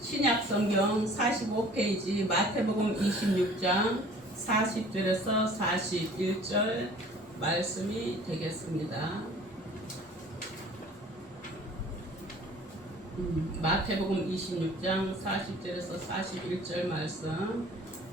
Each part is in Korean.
신약성경 45페이지 마태복음 26장 40절에서 41절 말씀이 되겠습니다. 마태복음 26장 40절에서 41절 말씀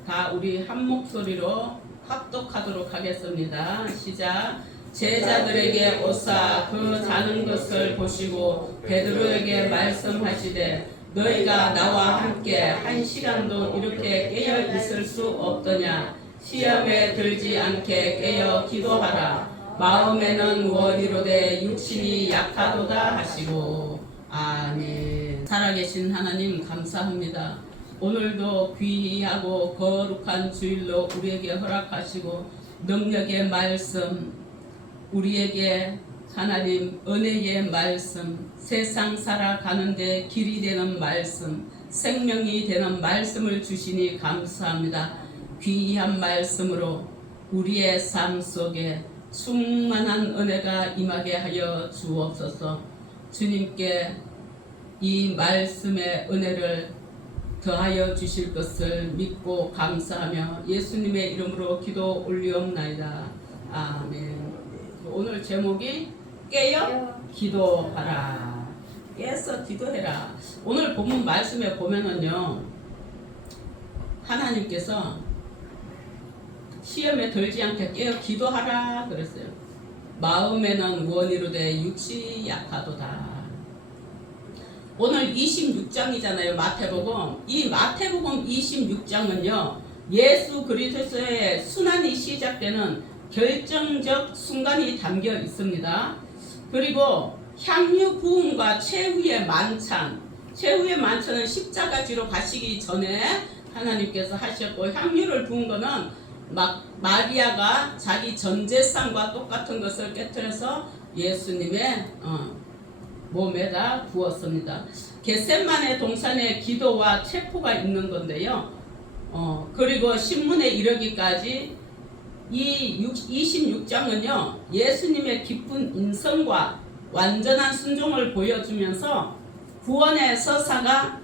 다 우리 한 목소리로 합독하도록 하겠습니다. 시작. 제자들에게 오사 그 자는 것을 보시고 베드로에게 말씀하시되 너희가 나와 함께 한 시간도 이렇게 깨어 있을 수 없더냐. 시험에 들지 않게 깨어 기도하라. 마음에는 원이로되 육신이 약하도다 하시고. 아멘. 살아계신 하나님 감사합니다. 오늘도 귀하고 거룩한 주일로 우리에게 허락하시고 능력의 말씀, 우리에게 하나님 은혜의 말씀, 세상 살아가는데 길이 되는 말씀, 생명이 되는 말씀을 주시니 감사합니다. 귀한 말씀으로 우리의 삶 속에 충만한 은혜가 임하게 하여 주옵소서. 주님께 이 말씀의 은혜를 더하여 주실 것을 믿고 감사하며 예수님의 이름으로 기도 올리옵나이다. 아멘. 오늘 제목이 깨어 기도하라. 깨서 기도해라. 오늘 본문 말씀에 보면은요, 하나님께서 시험에 들지 않게 깨어 기도하라 그랬어요. 마음에는 원이로되 육신이 약하도다. 오늘 26장이잖아요. 마태복음. 이 마태복음 26장은요, 예수 그리스도의 순환이 시작되는 결정적 순간이 담겨 있습니다. 그리고 향유 부음과 최후의 만찬, 최후의 만찬은 십자가지로 가시기 전에 하나님께서 하셨고, 향유를 부은 거는 마리아가 자기 전제상과 똑같은 것을 깨뜨려서 예수님의 몸에다 부었습니다. 겟세마네 동산의 기도와 체포가 있는 건데요. 그리고 신문에 이르기까지 이 26장은요, 예수님의 깊은 인성과 완전한 순종을 보여주면서 구원의 서사가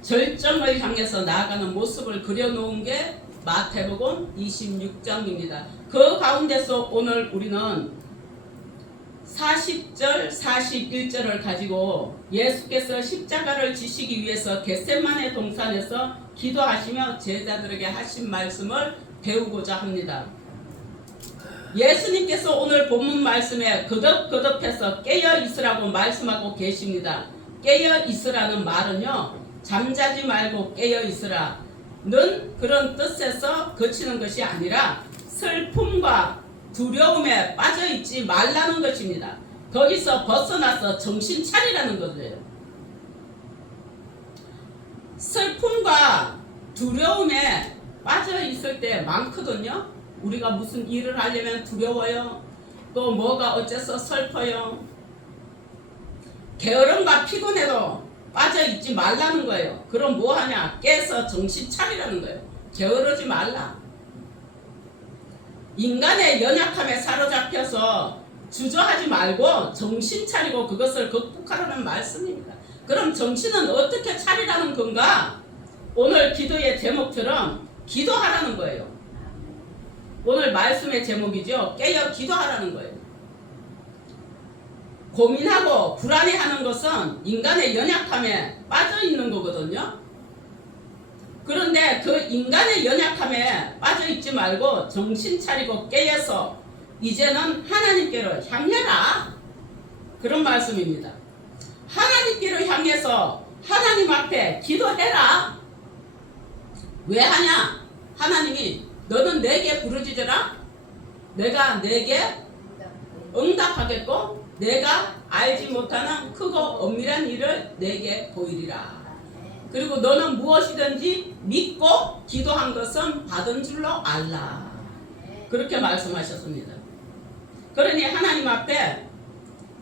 절정을 향해서 나아가는 모습을 그려놓은 게 마태복음 26장입니다. 그 가운데서 오늘 우리는 40절, 41절을 가지고 예수께서 십자가를 지시기 위해서 겟세마네 동산에서 기도하시며 제자들에게 하신 말씀을 배우고자 합니다. 예수님께서 오늘 본문 말씀에 거듭거듭해서 깨어 있으라고 말씀하고 계십니다. 깨어 있으라는 말은요, 잠자지 말고 깨어 있으라는 그런 뜻에서 그치는 것이 아니라 슬픔과 두려움에 빠져있지 말라는 것입니다. 거기서 벗어나서 정신 차리라는 거예요. 슬픔과 두려움에 빠져있을 때 많거든요. 우리가 무슨 일을 하려면 두려워요. 또 뭐가 어째서 슬퍼요. 게으름과 피곤해도 빠져있지 말라는 거예요. 그럼 뭐 하냐? 깨서 정신 차리라는 거예요. 게으르지 말라. 인간의 연약함에 사로잡혀서 주저하지 말고 정신 차리고 그것을 극복하라는 말씀입니다. 그럼 정신은 어떻게 차리라는 건가? 오늘 기도의 제목처럼 기도하라는 거예요. 오늘 말씀의 제목이죠. 깨어 기도하라는 거예요. 고민하고 불안해하는 것은 인간의 연약함에 빠져있는 거거든요. 그런데 그 인간의 연약함에 빠져있지 말고 정신 차리고 깨어서 이제는 하나님께로 향해라. 그런 말씀입니다. 하나님께로 향해서 하나님 앞에 기도해라. 왜 하냐? 하나님이 너는 내게 부르짖으라. 내가 내게 응답하겠고 내가 알지 못하는 크고 엄밀한 일을 내게 보이리라. 그리고 너는 무엇이든지 믿고 기도한 것은 받은 줄로 알라. 그렇게 말씀하셨습니다. 그러니 하나님 앞에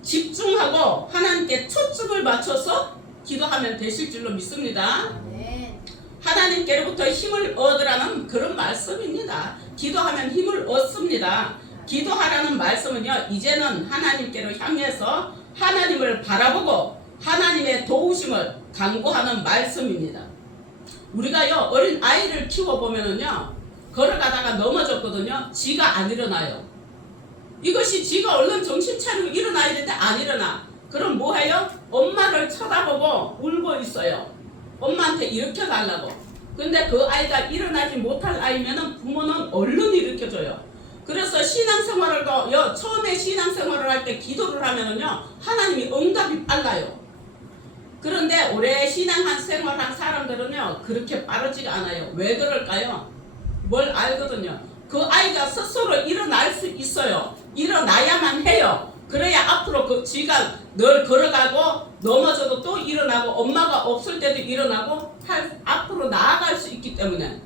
집중하고 하나님께 초점을 맞춰서 기도하면 되실 줄로 믿습니다. 하나님께로부터 힘을 얻으라는 그런 말씀입니다. 기도하면 힘을 얻습니다. 기도하라는 말씀은요, 이제는 하나님께로 향해서 하나님을 바라보고 하나님의 도우심을 강구하는 말씀입니다. 우리가요 어린 아이를 키워보면은요 걸어가다가 넘어졌거든요. 지가 안 일어나요. 이것이 지가 얼른 정신 차리고 일어나야 되는데 안 일어나. 그럼 뭐해요? 엄마를 쳐다보고 울고 있어요. 엄마한테 일으켜달라고. 근데 그 아이가 일어나지 못할 아이면은 부모는 얼른 일으켜줘요. 그래서 신앙생활을 처음에 신앙생활을 할 때 기도를 하면은요 하나님이 응답이 빨라요. 그런데 오래 신앙생활한 사람들은요 그렇게 빠르지가 않아요. 왜 그럴까요? 뭘 알거든요. 그 아이가 스스로 일어날 수 있어요. 일어나야만 해요. 그래야 앞으로 지가 늘 걸어가고 넘어져도 또 일어나고 엄마가 없을 때도 일어나고 앞으로 나아갈 수 있기 때문에.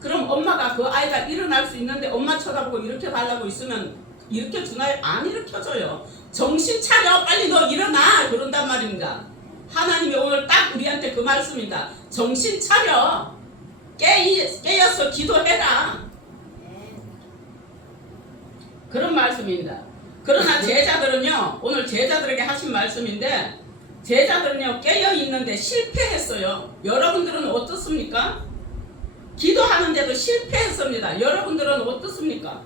그럼 엄마가 그 아이가 일어날 수 있는데 엄마 쳐다보고 일으켜달라고 있으면 일으켜주나요? 안 일으켜줘요. 정신 차려, 빨리 너 일어나, 그런단 말입니다. 하나님이 오늘 딱 우리한테 그 말씀입니다. 정신 차려, 깨어서 기도해라, 그런 말씀입니다. 그러나 제자들은요 오늘 제자들에게 하신 말씀인데 제자들은요 깨어있는데 실패했어요. 여러분들은 어떻습니까? 기도하는데도 실패했습니다. 여러분들은 어떻습니까?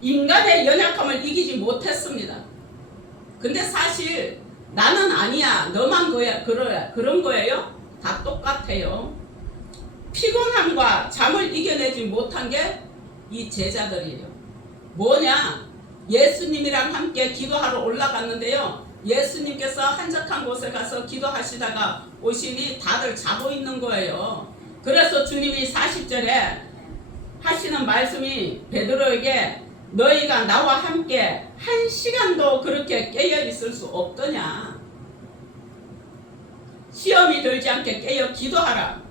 인간의 연약함을 이기지 못했습니다. 근데 사실 나는 아니야, 너만 그런 거예요? 다 똑같아요. 피곤함과 잠을 이겨내지 못한 게 이 제자들이에요. 뭐냐? 예수님이랑 함께 기도하러 올라갔는데요 예수님께서 한적한 곳에 가서 기도하시다가 오시니 다들 자고 있는 거예요. 그래서 주님이 40절에 하시는 말씀이 베드로에게 너희가 나와 함께 1시간도 그렇게 깨어 있을 수 없더냐. 시험이 들지 않게 깨어 기도하라.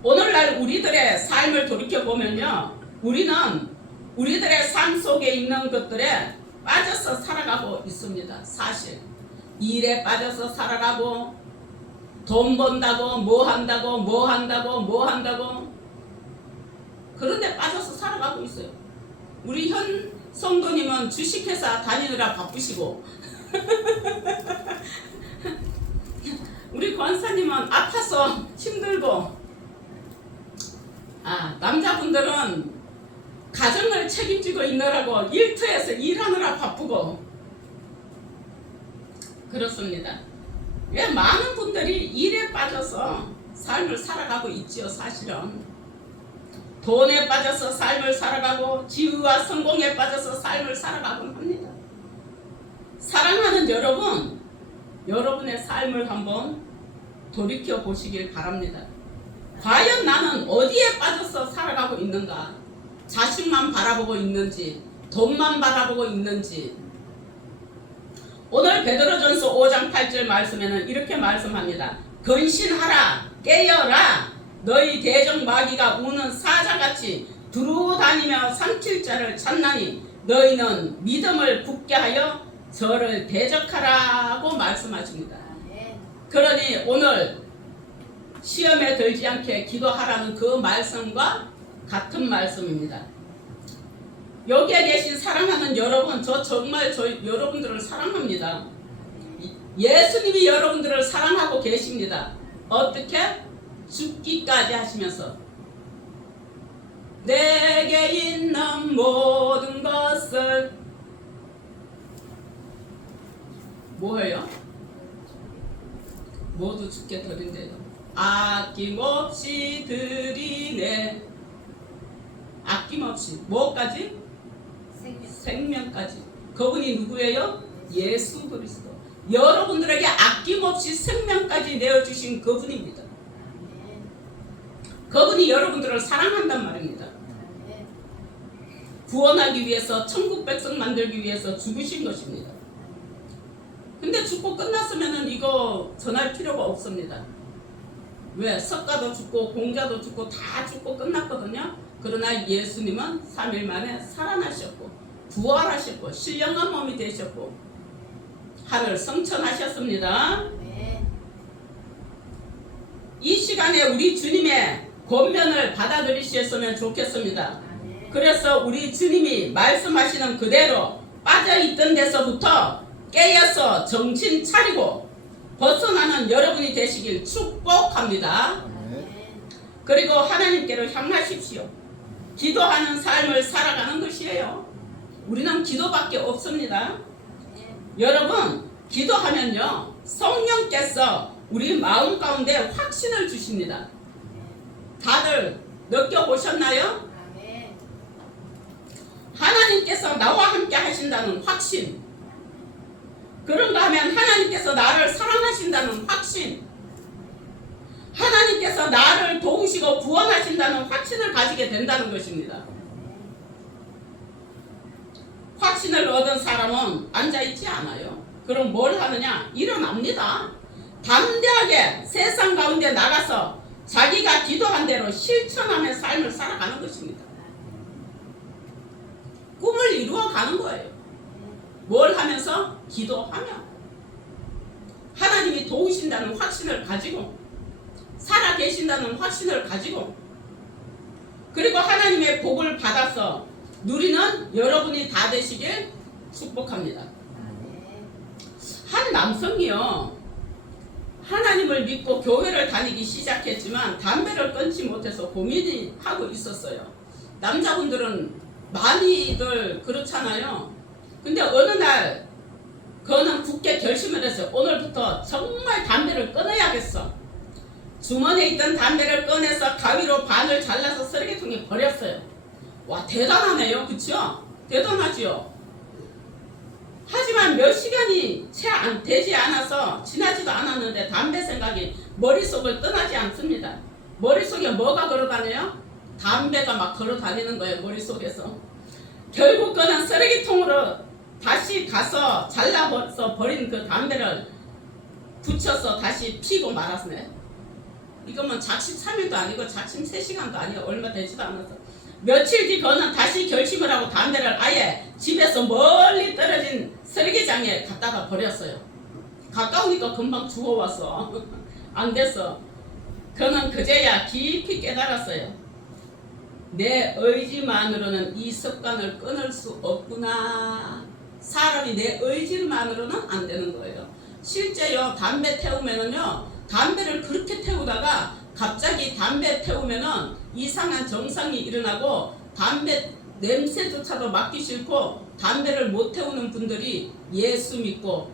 오늘날 우리들의 삶을 돌이켜보면요 우리는 우리들의 삶 속에 있는 것들에 빠져서 살아가고 있습니다. 사실 일에 빠져서 살아가고 돈 번다고 뭐 한다고 그런데 빠져서 살아가고 있어요. 우리 현 성도님은 주식회사 다니느라 바쁘시고 우리 권사님은 아파서 힘들고 남자분들은 가정을 책임지고 있느라고 일터에서 일하느라 바쁘고 그렇습니다. 왜 많은 분들이 일에 빠져서 삶을 살아가고 있지요. 사실은 돈에 빠져서 삶을 살아가고 지위와 성공에 빠져서 삶을 살아가곤 합니다. 사랑하는 여러분, 여러분의 삶을 한번 돌이켜 보시길 바랍니다. 과연 나는 어디에 빠져서 살아가고 있는가? 자식만 바라보고 있는지, 돈만 바라보고 있는지. 오늘 베드로전서 5장 8절 말씀에는 이렇게 말씀합니다. 근신하라, 깨어라, 너희 대적 마귀가 우는 사자같이 두루다니며 삼킬 자를 찾나니 너희는 믿음을 굳게 하여 저를 대적하라고 말씀하십니다. 그러니 오늘 시험에 들지 않게 기도하라는 그 말씀과 같은 말씀입니다. 여기에 계신 사랑하는 여러분, 저 정말 여러분들을 사랑합니다. 예수님이 여러분들을 사랑하고 계십니다. 어떻게? 죽기까지 하시면서 내게 있는 모든 것을 뭐예요? 모두 주께 드린대요. 아낌없이 드리네. 아낌없이 뭐까지? 생명까지. 그분이 누구예요? 예수 그리스도. 여러분들에게 아낌없이 생명까지 내어주신 그분입니다. 그분이 여러분들을 사랑한단 말입니다. 구원하기 위해서, 천국 백성 만들기 위해서 죽으신 것입니다. 근데 죽고 끝났으면 이거 전할 필요가 없습니다. 왜? 석가도 죽고 공자도 죽고 다 죽고 끝났거든요. 그러나 예수님은 3일 만에 살아나셨고 부활하셨고 신령한 몸이 되셨고 하늘 성천하셨습니다. 이 시간에 우리 주님의 권면을 받아들이셨으면 좋겠습니다. 그래서 우리 주님이 말씀하시는 그대로 빠져있던 데서부터 깨어서 정신 차리고 벗어나는 여러분이 되시길 축복합니다. 그리고 하나님께로 향하십시오. 기도하는 삶을 살아가는 것이에요. 우리는 기도밖에 없습니다. 여러분, 기도하면요, 성령께서 우리 마음 가운데 확신을 주십니다. 다들 느껴보셨나요? 하나님께서 나와 함께 하신다는 확신. 그런가 하면 하나님께서 나를 사랑하신다는 확신. 하나님께서 나를 도우시고 구원하신다는 확신을 가지게 된다는 것입니다. 확신을 얻은 사람은 앉아있지 않아요. 그럼 뭘 하느냐? 일어납니다. 담대하게 세상 가운데 나가서 자기가 기도한 대로 실천하며 삶을 살아가는 것입니다. 꿈을 이루어가는 거예요. 뭘 하면서? 기도하며. 하나님이 도우신다는 확신을 가지고, 살아계신다는 확신을 가지고, 그리고 하나님의 복을 받아서 누리는 여러분이 다 되시길 축복합니다. 한 남성이요, 하나님을 믿고 교회를 다니기 시작했지만 담배를 끊지 못해서 고민이 하고 있었어요. 남자분들은 많이들 그렇잖아요. 근데 어느 날 그는 굳게 결심을 했어요. 오늘부터 정말 담배를 끊어야겠어. 주머니에 있던 담배를 꺼내서 가위로 반을 잘라서 쓰레기통에 버렸어요. 와, 대단하네요. 그쵸? 대단하지요? 하지만 몇 시간이 채 되지 않아서 지나지도 않았는데 담배 생각이 머릿속을 떠나지 않습니다. 머릿속에 뭐가 걸어다녀요? 담배가 막 걸어다니는 거예요. 머릿속에서. 결국 그는 쓰레기통으로 다시 가서 잘라서 버린 그 담배를 붙여서 다시 피고 말았네. 이거면 작심 3일도 아니고 작심 3시간도 아니고 얼마 되지도 않아서 며칠 뒤 그는 다시 결심을 하고 담배를 아예 집에서 멀리 떨어진 쓰레기장에 갖다가 버렸어요. 가까우니까 금방 주워왔어. 안 됐어. 그는 그제야 깊이 깨달았어요. 내 의지만으로는 이 습관을 끊을 수 없구나. 사람이 내 의지만으로는 안 되는 거예요. 실제요, 담배 태우면은요, 담배를 그렇게 태우다가 갑자기 담배 태우면은 이상한 정상이 일어나고 담배 냄새조차도 맡기 싫고 담배를 못 태우는 분들이 예수 믿고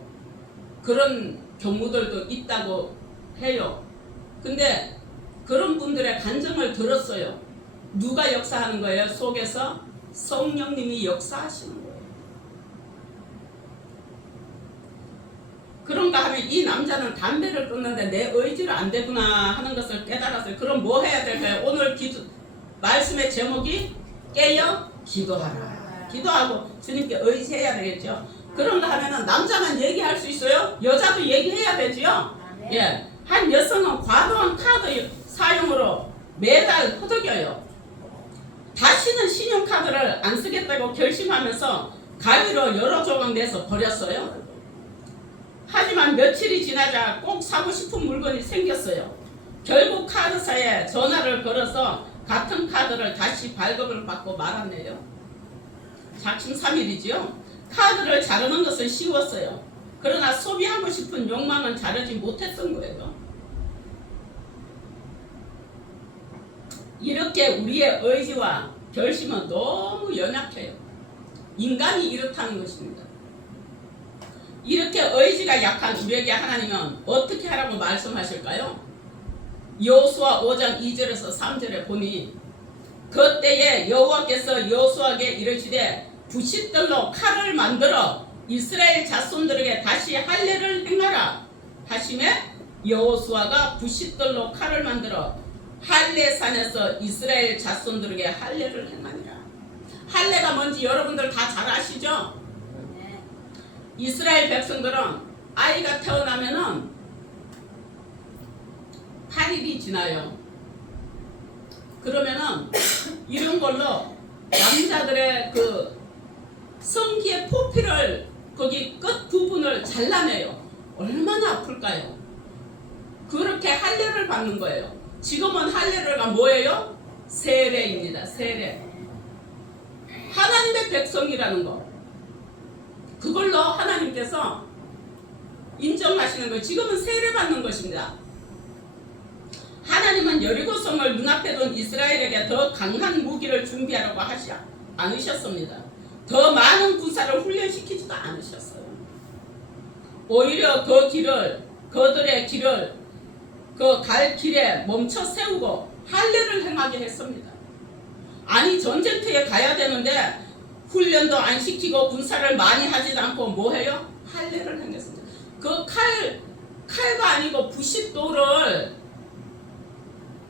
그런 경우들도 있다고 해요. 근데 그런 분들의 간증을 들었어요. 누가 역사하는 거예요? 속에서 성령님이 역사하시는 거예요. 그런가 하면 이 남자는 담배를 끊는데 내 의지로 안 되구나 하는 것을 깨달았어요. 그럼 뭐 해야 될까요? 오늘 말씀의 제목이 깨어 기도하라. 기도하고 주님께 의지해야 되겠죠. 그런가 하면은 남자만 얘기할 수 있어요? 여자도 얘기해야 되죠. 예, 한 여성은 과도한 카드 사용으로 매달 허덕여요. 다시는 신용카드를 안 쓰겠다고 결심하면서 가위로 여러 조각 내서 버렸어요. 하지만 며칠이 지나자 꼭 사고 싶은 물건이 생겼어요. 결국 카드사에 전화를 걸어서 같은 카드를 다시 발급을 받고 말았네요. 작심 3일이지요. 카드를 자르는 것은 쉬웠어요. 그러나 소비하고 싶은 욕망은 자르지 못했던 거예요. 이렇게 우리의 의지와 결심은 너무 연약해요. 인간이 이렇다는 것입니다. 이렇게 의지가 약한 우리에게 하나님은 어떻게 하라고 말씀하실까요? 여호수아 5장 2절에서 3절에 보니 그때에 여호와께서 여호수아에게 이르시되 부싯돌로 칼을 만들어 이스라엘 자손들에게 다시 할례를 행하라 하시매 여호수아가 부싯돌로 칼을 만들어 할례산에서 이스라엘 자손들에게 할례를 행하니라. 할례가 뭔지 여러분들 다 잘 아시죠? 이스라엘 백성들은 아이가 태어나면은 8일이 지나요. 그러면은 이런 걸로 남자들의 그 성기의 포피를 거기 끝 부분을 잘라내요. 얼마나 아플까요? 그렇게 할례를 받는 거예요. 지금은 할례가 뭐예요? 세례입니다. 세례. 하나님의 백성이라는 거. 그걸로 하나님께서 인정하시는 거예요. 지금은 세례받는 것입니다. 하나님은 여리고성을 눈앞에 둔 이스라엘에게 더 강한 무기를 준비하라고 하지 않으셨습니다. 더 많은 군사를 훈련시키지도 않으셨어요. 오히려 그들의 길을 그 갈 길에 멈춰 세우고 할례를 행하게 했습니다. 아니 전쟁터에 가야 되는데 훈련도 안 시키고 군사를 많이 하지도 않고 뭐 해요? 할례를 행했습니다. 그 칼가 아니고 부싯돌을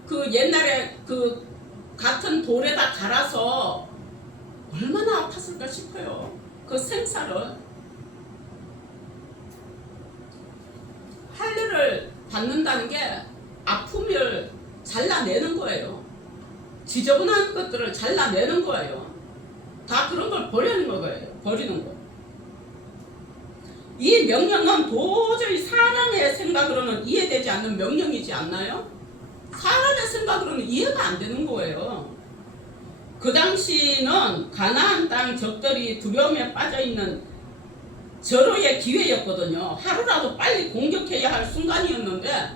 그 옛날에 그 같은 돌에다 갈아서 얼마나 아팠을까 싶어요. 그 생사를. 할례를 받는다는 게 아픔을 잘라내는 거예요. 지저분한 것들을 잘라내는 거예요. 다 그런 걸 버리는 거예요. 버리는 거. 이 명령은 도저히 사람의 생각으로는 이해되지 않는 명령이지 않나요? 사람의 생각으로는 이해가 안 되는 거예요. 그 당시는 가나안 땅 적들이 두려움에 빠져있는 절호의 기회였거든요. 하루라도 빨리 공격해야 할 순간이었는데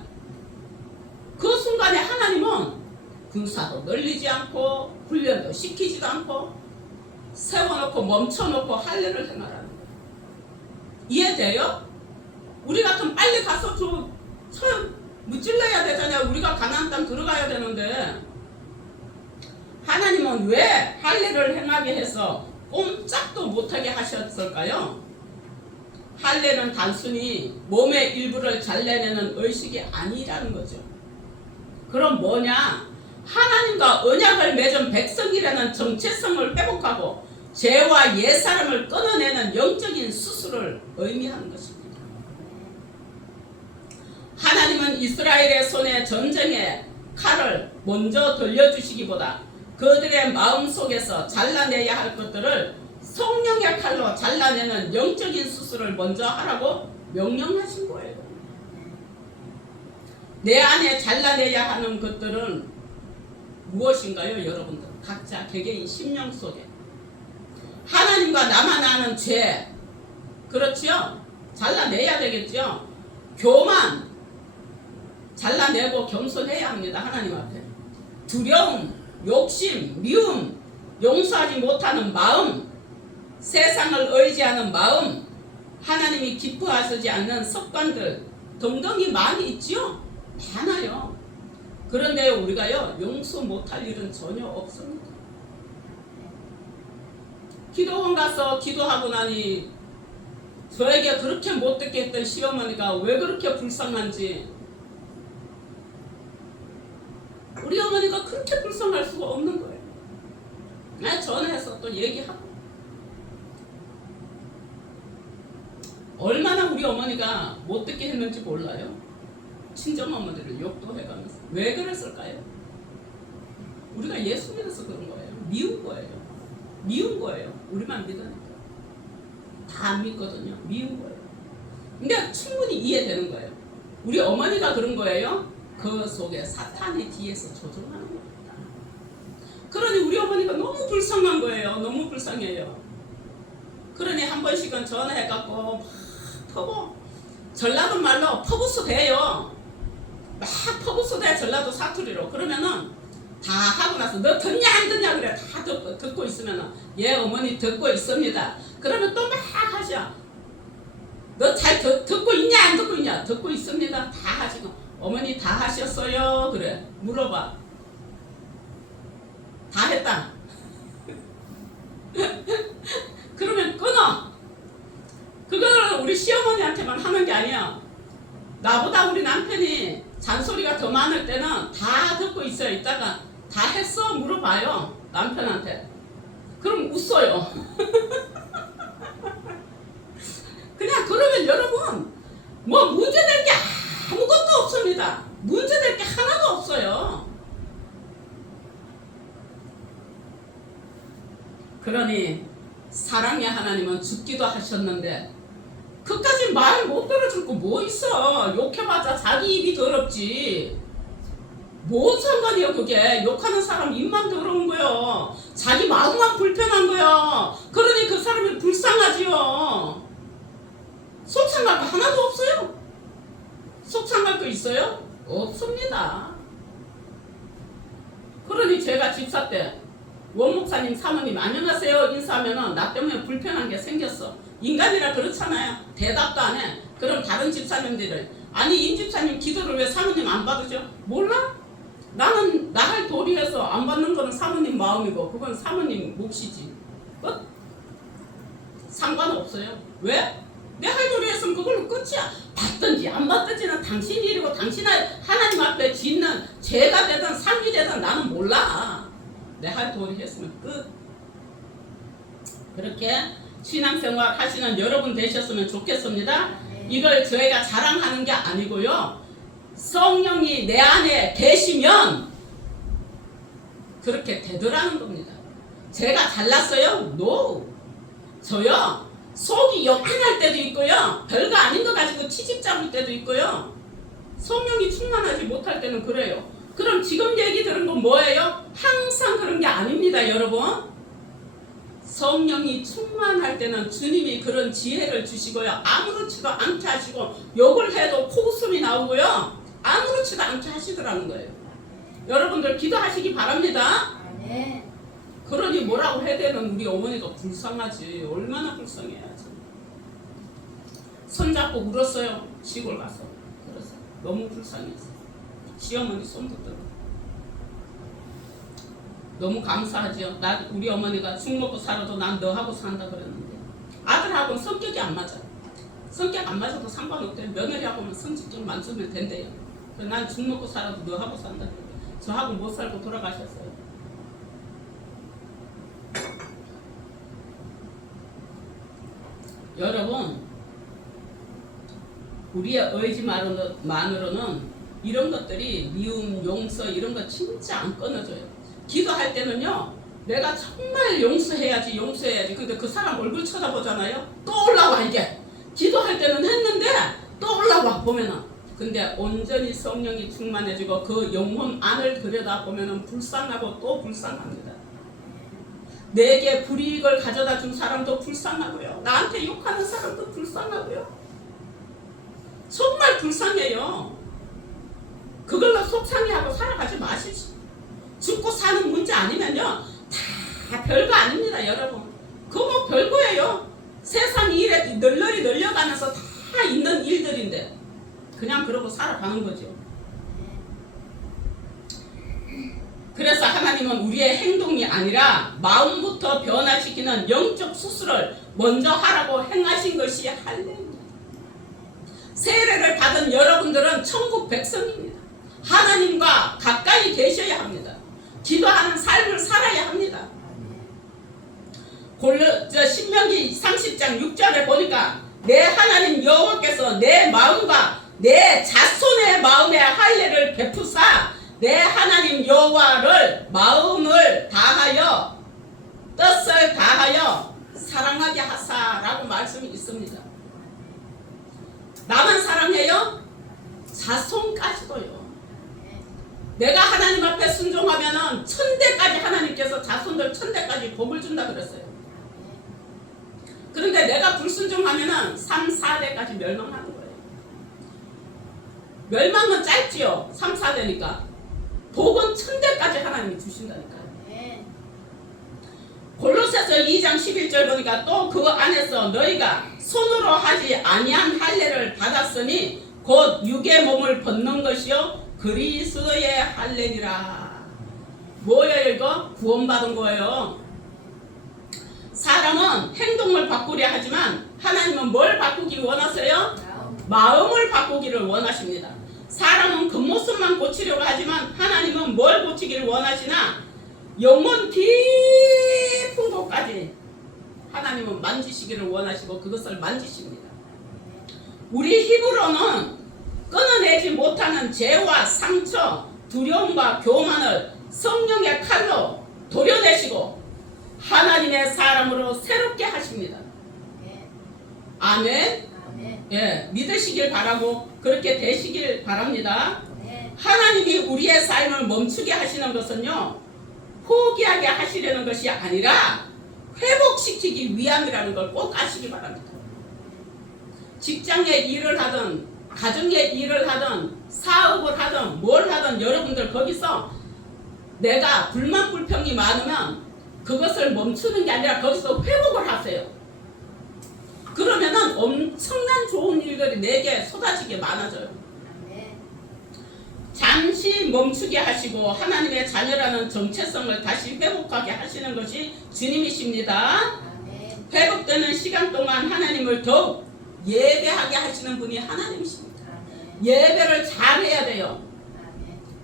그 순간에 하나님은 군사도 늘리지 않고 훈련도 시키지도 않고 세워놓고 멈춰놓고 할례를 행하라는 거예요. 이해돼요? 우리 같으면 빨리 가서 무찔러야 되잖아요. 우리가 가나안 땅 들어가야 되는데 하나님은 왜 할례를 행하게 해서 꼼짝도 못하게 하셨을까요? 할례는 단순히 몸의 일부를 잘라내는 의식이 아니라는 거죠. 그럼 뭐냐? 하나님과 언약을 맺은 백성이라는 정체성을 회복하고 죄와 옛사람을 끊어내는 영적인 수술을 의미하는 것입니다. 하나님은 이스라엘의 손에 전쟁의 칼을 먼저 돌려주시기보다 그들의 마음속에서 잘라내야 할 것들을 성령의 칼로 잘라내는 영적인 수술을 먼저 하라고 명령하신 거예요. 내 안에 잘라내야 하는 것들은 무엇인가요, 여러분들? 각자 개개인 심령 속에 하나님과 나만 아는 죄, 그렇죠? 잘라내야 되겠죠? 교만 잘라내고 겸손해야 합니다. 하나님 앞에. 두려움, 욕심, 미움, 용서하지 못하는 마음, 세상을 의지하는 마음, 하나님이 기뻐하시지 않는 습관들 등등이 많이 있죠? 많아요. 그런데 우리가요, 용서 못할 일은 전혀 없습니다. 기도원 가서 기도하고 나니 저에게 그렇게 못되게 했던 시어머니가 왜 그렇게 불쌍한지, 우리 어머니가 그렇게 불쌍할 수가 없는 거예요. 나 전화해서 또 얘기하고, 얼마나 우리 어머니가 못되게 했는지 몰라요. 친정어머니를 욕도 해가면서. 왜 그랬을까요? 우리가 예수 믿어서 그런 거예요. 미운 거예요. 미운 거예요. 우리만 믿으니까. 다 안 믿거든요. 미운 거예요. 근데 충분히 이해되는 거예요. 우리 어머니가 그런 거예요. 그 속에 사탄이 뒤에서 조종하는 겁니다. 그러니 우리 어머니가 너무 불쌍한 거예요. 너무 불쌍해요. 그러니 한 번씩은 전화해갖고 막 퍼부, 전라도 말로 퍼부수 대요. 막 퍼부수 대, 전라도 사투리로. 그러면은 다 하고 나서 너 듣냐 안 듣냐 그래. 다 듣고 있으면은 예 어머니 듣고 있습니다. 그러면 또 막 하셔. 너 잘 듣고 있냐 안 듣고 있냐. 듣고 있습니다. 다 하시고. 어머니 다 하셨어요? 그래. 물어봐. 다 했다. 그러면 끊어. 그거를 우리 시어머니한테만 하는 게 아니야. 나보다 우리 남편이 잔소리가 더 많을 때는 다 듣고 있어요. 이따가 다 했어? 물어봐요. 남편한테. 그럼 웃어요. 그냥 그러면 여러분 뭐 문제될 게 아무것도 없습니다. 문제될 게 하나도 없어요. 그러니 사랑의 하나님은 죽기도 하셨는데 그까지 말 못 들어줄 거 뭐 있어. 욕해봤자 자기 입이 더럽지. 뭔 상관이요 그게. 욕하는 사람 입만 더러운 거요. 자기 마음만 불편한 거요. 그러니 그 사람이 불쌍하지요. 없습니다. 그러니 제가 집사 때 원목사님 사모님 안녕하세요 인사하면은 나 때문에 불편한 게 생겼어. 인간이라 그렇잖아요. 대답도 안 해. 그럼 다른 집사님들은 아니 임 집사님 기도를 왜 사모님 안 받으죠? 몰라? 나는 나 할 도리해서 안 받는 거는 사모님 마음이고 그건 사모님 몫이지. 끝? 상관없어요. 왜? 내 할 도리했으면 그걸로 끝이야. 받든지 안 받든지는 당신 일이고 당신 하나님 앞에 짓는 죄가 되든 상이 되든 나는 몰라. 내 할 도리했으면 끝. 그렇게 신앙생활 하시는 여러분 되셨으면 좋겠습니다. 이걸 저희가 자랑하는 게 아니고요. 성령이 내 안에 계시면 그렇게 되더라는 겁니다. 제가 잘났어요? No. 저요. 속이 요만할 때도 있고요. 별거 아닌 거 가지고 치집 잡을 때도 있고요. 성령이 충만하지 못할 때는 그래요. 그럼 지금 얘기 들은 건 뭐예요? 항상 그런 게 아닙니다, 여러분. 성령이 충만할 때는 주님이 그런 지혜를 주시고요. 아무렇지도 않게 하시고 욕을 해도 코웃음이 나오고요. 아무렇지도 않게 하시더라는 거예요. 여러분들 기도하시기 바랍니다. 네. 그러니 뭐라고 해야 되는 우리 어머니가 불쌍하지. 얼마나 불쌍해야지. 손잡고 울었어요. 시골 가서. 그래서 너무 불쌍했어. 시어머니 손 붙들고. 너무 감사하지요. 우리 어머니가 죽 먹고 살아도 난 너하고 산다 그랬는데 아들하고는 성격이 안 맞아. 성격 안 맞아도 상관없대. 며느리하고는 성격 만들면 된대요. 그래서 난 죽 먹고 살아도 너하고 산다 그랬는데 저하고 못 살고 돌아가셨어요. 여러분, 우리의 의지만으로는 이런 것들이 미움, 용서 이런 거 진짜 안 끊어져요. 기도할 때는요, 내가 정말 용서해야지. 근데 그 사람 얼굴 쳐다보잖아요. 또 올라와 이게. 기도할 때는 했는데 또 올라와 보면은. 근데 온전히 성령이 충만해지고 그 영혼 안을 들여다보면은 불쌍하고 또 불쌍합니다. 내게 불이익을 가져다 준 사람도 불쌍하고요. 나한테 욕하는 사람도 불쌍하고요. 정말 불쌍해요. 그걸로 속상해하고 살아가지 마십시오. 죽고 사는 문제 아니면요. 다 별거 아닙니다, 여러분. 그거 뭐 별거예요. 세상 일에 널널이 늘려가면서 다 있는 일들인데 그냥 그러고 살아가는 거죠. 그래서 하나님은 우리의 행동이 아니라 마음부터 변화시키는 영적 수술을 먼저 하라고 행하신 것이 할례입니다. 세례를 받은 여러분들은 천국 백성입니다. 하나님과 가까이 계셔야 합니다. 기도하는 삶을 살아야 합니다. 신명기 30장 6절에 보니까 내 하나님 여호와께서 내 마음과 내 자손의 마음에 할례를 베푸사 내 하나님 여호와를 마음을 다하여 뜻을 다하여 사랑하게 하사라고 말씀이 있습니다. 나만 사랑해요? 자손까지도요. 내가 하나님 앞에 순종하면은 천대까지 하나님께서 자손들 천대까지 복을 준다 그랬어요. 그런데 내가 불순종하면은 3, 4대까지 멸망하는 거예요. 멸망은 짧지요. 3, 4대니까. 복은 천대까지 하나님이 주신다니까요. 골로새서 2장 11절 보니까 또 그 안에서 너희가 손으로 하지 아니한 할례를 받았으니 곧 육의 몸을 벗는 것이요 그리스도의 할례니라. 뭐예요 이거? 구원받은 거예요. 사람은 행동을 바꾸려 하지만 하나님은 뭘 바꾸기 원하세요? 마음을 바꾸기를 원하십니다. 사람은 겉모습만 고치려고 하지만 하나님은 뭘 고치기를 원하시나? 영혼 깊은 곳까지 하나님은 만지시기를 원하시고 그것을 만지십니다. 우리 힘으로는 끊어내지 못하는 죄와 상처, 두려움과 교만을 성령의 칼로 도려내시고 하나님의 사람으로 새롭게 하십니다. 아멘. 예, 믿으시길 바라고 그렇게 되시길 바랍니다. 하나님이 우리의 삶을 멈추게 하시는 것은요, 포기하게 하시려는 것이 아니라 회복시키기 위함이라는 걸 꼭 아시기 바랍니다. 직장에 일을 하든 가정의 일을 하든 사업을 하든 뭘 하든 여러분들 거기서 내가 불만 불평이 많으면 그것을 멈추는 게 아니라 거기서 회복을 하세요. 그러면은 엄청난 좋은 일들이 내게 쏟아지게 많아져요. 잠시 멈추게 하시고 하나님의 자녀라는 정체성을 다시 회복하게 하시는 것이 주님이십니다. 회복되는 시간 동안 하나님을 더욱 예배하게 하시는 분이 하나님이십니다. 예배를 잘 해야 돼요.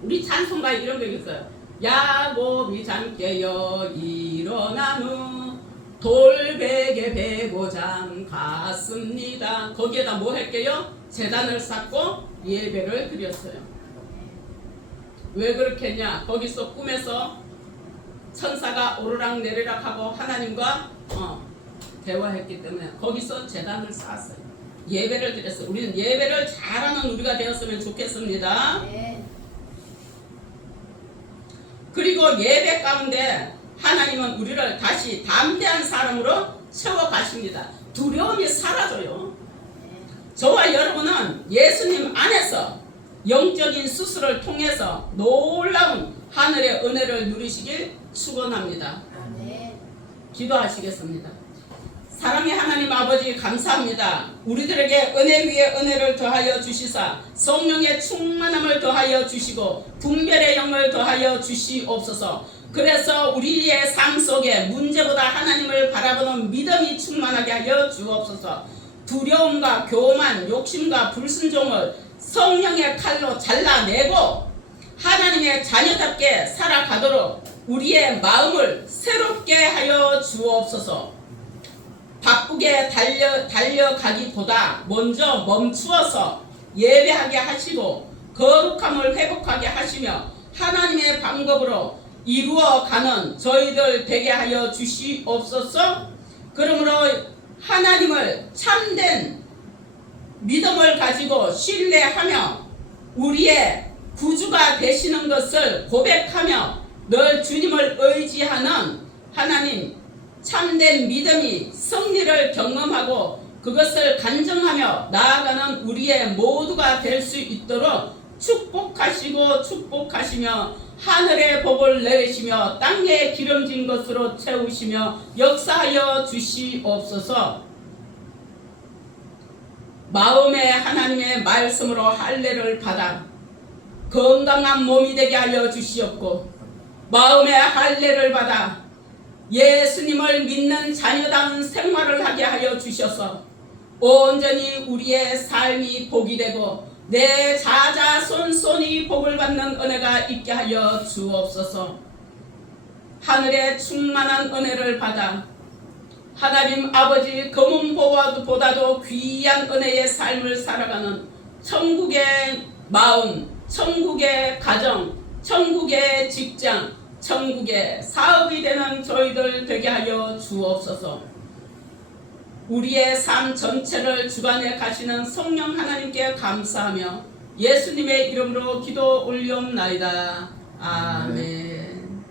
우리 찬송가에 이런 게 있어요. 야곱이 잠 깨어 일어난 후 돌베개 베고장 갔습니다. 거기에다 뭐 할게요? 제단을 쌓고 예배를 드렸어요. 왜 그렇게 했냐? 거기서 꿈에서 천사가 오르락 내리락 하고 하나님과 대화했기 때문에 거기서 제단을 쌓았어요. 예배를 드렸어요. 우리는 예배를 잘하는 우리가 되었으면 좋겠습니다. 네. 그리고 예배 가운데 하나님은 우리를 다시 담대한 사람으로 채워가십니다. 두려움이 사라져요. 저와 여러분은 예수님 안에서 영적인 수술을 통해서 놀라운 하늘의 은혜를 누리시길 축원합니다. 기도하시겠습니다. 사랑의 하나님 아버지 감사합니다. 우리들에게 은혜 위에 은혜를 더하여 주시사 성령의 충만함을 더하여 주시고 분별의 영을 더하여 주시옵소서. 그래서 우리의 삶 속에 문제보다 하나님을 바라보는 믿음이 충만하게 하여 주옵소서. 두려움과 교만, 욕심과 불순종을 성령의 칼로 잘라내고 하나님의 자녀답게 살아가도록 우리의 마음을 새롭게 하여 주옵소서. 바쁘게 달려가기보다 먼저 멈추어서 예배하게 하시고 거룩함을 회복하게 하시며 하나님의 방법으로 이루어가는 저희들 되게 하여 주시옵소서. 그러므로 하나님을 참된 믿음을 가지고 신뢰하며 우리의 구주가 되시는 것을 고백하며 늘 주님을 의지하는 하나님 참된 믿음이 승리를 경험하고 그것을 간증하며 나아가는 우리의 모두가 될 수 있도록 축복하시고 축복하시며 하늘의 복을 내리시며 땅에 기름진 것으로 채우시며 역사하여 주시옵소서. 마음에 하나님의 말씀으로 할례를 받아 건강한 몸이 되게 하여 주시옵고 마음에 할례를 받아 예수님을 믿는 자녀다운 생활을 하게 하여 주셔서 온전히 우리의 삶이 복이 되고 내 자자손손이 복을 받는 은혜가 있게 하여 주옵소서. 하늘의 충만한 은혜를 받아 하나님 아버지 금은보화보다도 귀한 은혜의 삶을 살아가는 천국의 마음, 천국의 가정, 천국의 직장, 천국의 사업이 되는 저희들 되게 하여 주옵소서. 우리의 삶 전체를 주관해 가시는 성령 하나님께 감사하며 예수님의 이름으로 기도 올리옵나이다. 아멘.